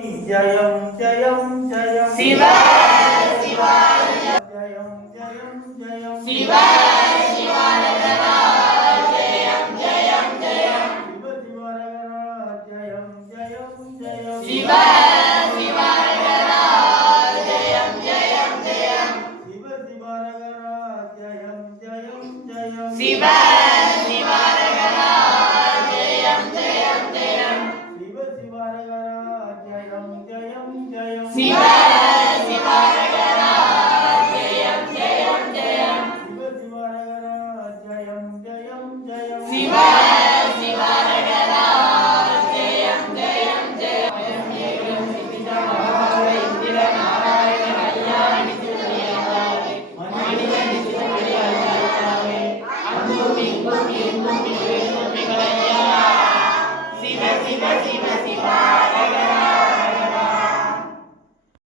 ஜயம் ஜயம் ஜயம் சிவ சிவாய ஜயம் ஜயம் ஜயம் சிவ சிவானகரா ஜெயம் ஜெயம் ஜெயம் சிவ சிவரகரா ஜயம் ஜயம் ஜயம் சிவ சிவானகரா ஜெயம் ஜெயம் ஜெயம் சிவ சிவரகரா ஜயம் ஜயம் ஜயம் சிவ சிவானகரா ஜெயம் ஜெயம் ஜெயம் சிவ சிவரகரா ஜயம் ஜயம் ஜயம் சிவ